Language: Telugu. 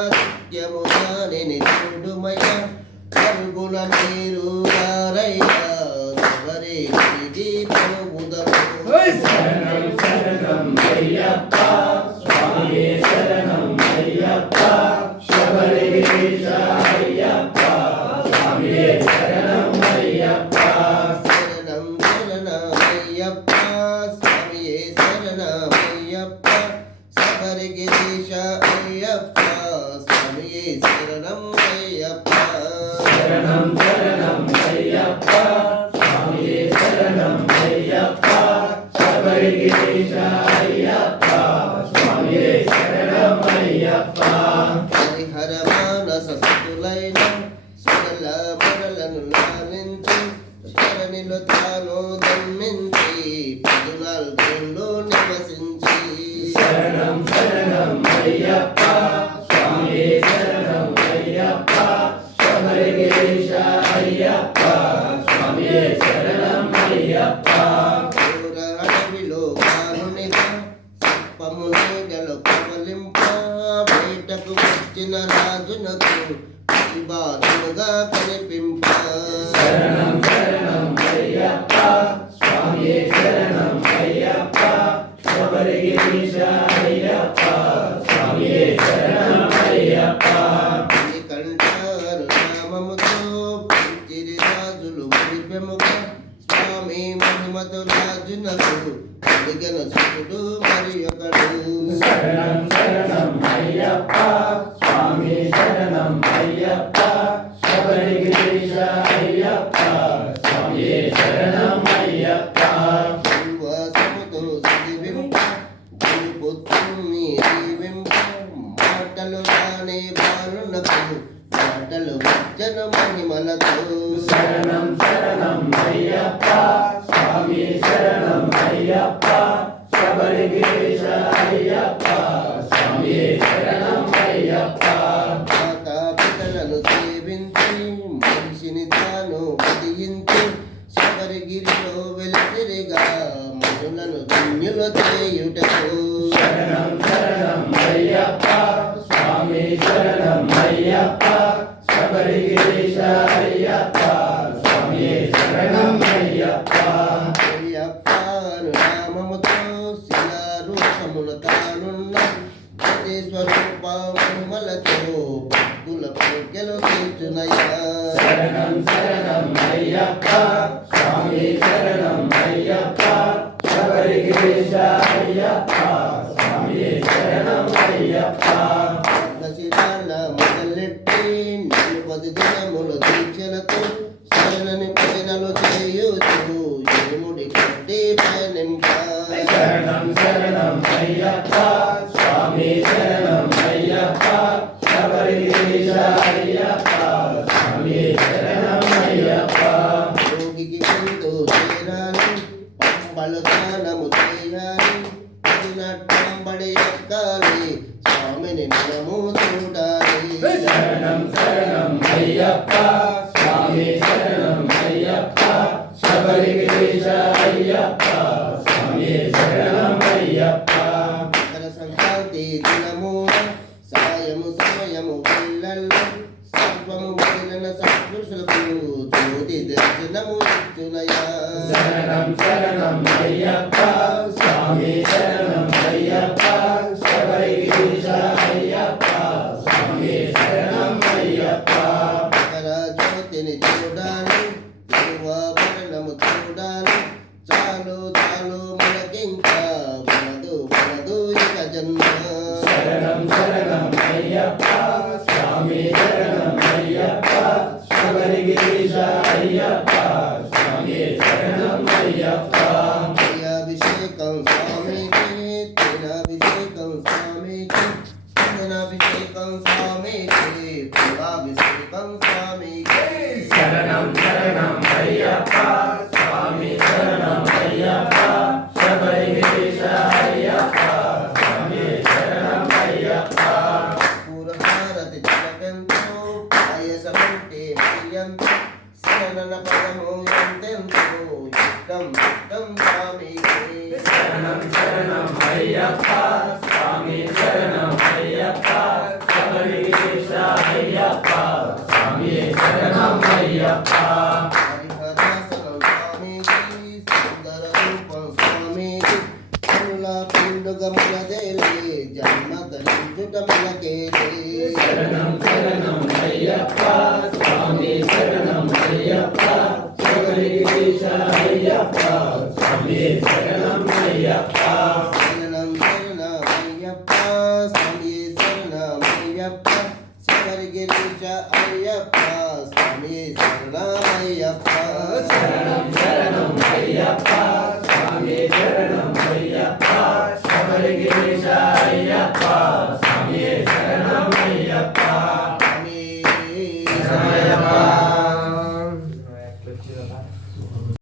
సత్యముగా నేను చూడుమయ్యా కరుగుల మీరు రారయ్యా అయ్యప్ప స్వామి శరణం అయ్యప్ప అయ్యప్ప స్వామి శరణం అయ్యప్ప అడవిలో కానునిగా గల పవలింప వచ్చిన రాజునకు బాధుగా కనిపింప. ఒకడు శరణం శరణం చేయుటకు. శరణం శరణం అయ్యప్ప. స్వామి శరణం అయ్యప్ప. శబరిగిరీశ అయ్యప్ప స్వామి శరణం అయ్యప్ప. అయ్యప్పను నామముతో శిలారూపమున తానున్న ప్రతి స్వరూప మహిమలతో భక్తుల పూజలు తీర్చునయ్యా శరణం శరణం అయ్యప్ప. స్వామి నన్ను పది దినముల దీక్షలతో శరణని భజనలు చేయుచు యముడి కంటే పయనింప శరణం శరణం అయ్యప్ప స్వామి శరణం అయ్యప్ప శబరిగిరీశ అయ్యప్ప స్వామి శరణం అయ్యప్ప యోగికి ముందు చేరాలి పంబలు దానము చేయాలి పడినట్టంబడి ఎక్కాలి స్వామిని నిలము చూడాలి శరణం శరణం అయ్యప్ప స్వామి శరణం అయ్యప్ప శబరిగిరీశ సర్వము మిగిలిన సత్పురుషులకు జ్యోతి దర్శనము ఇచ్చునయా శరణం శరణం అయ్యప్ప స్వామి శరణం అయ్యప్ప శబరిగిరీశ అయ్యప్ప స్వామి శరణం అయ్యప్ప. మకర జ్యోతిని చూడాలి దేవాభరణము చూడాలి. చాలు చాలు మనకింకా పూలాభిషేకం స్వామికి శరణం శరణం అయ్యప్ప. స్వామి శరణం అయ్యప్ప. శబరిగిరీశ అయ్యప్ప. స్వామి శరణం అయ్యప్ప. పూరహారతి తిలకంతో పాయసమంటే ప్రియంతో శరణన పదము ఎంతెంతో ఇష్టం ఇష్టం స్వామికి శరణం శరణం అయ్యప్ప. మార్గములదేవి జన్మ ధరించుటములకేది శరణం శరణం అయ్యప్ప స్వామి శరణం అయ్యప్ప శబరీశ అయ్యప్ప స్వామి శరణం అయ్యప్ప శరణం శరణం అయ్యప్ప స్వామి శరణం అయ్యప్ప శబరిగిరీశ అయ్యప్ప స్వామి alegría y a paz.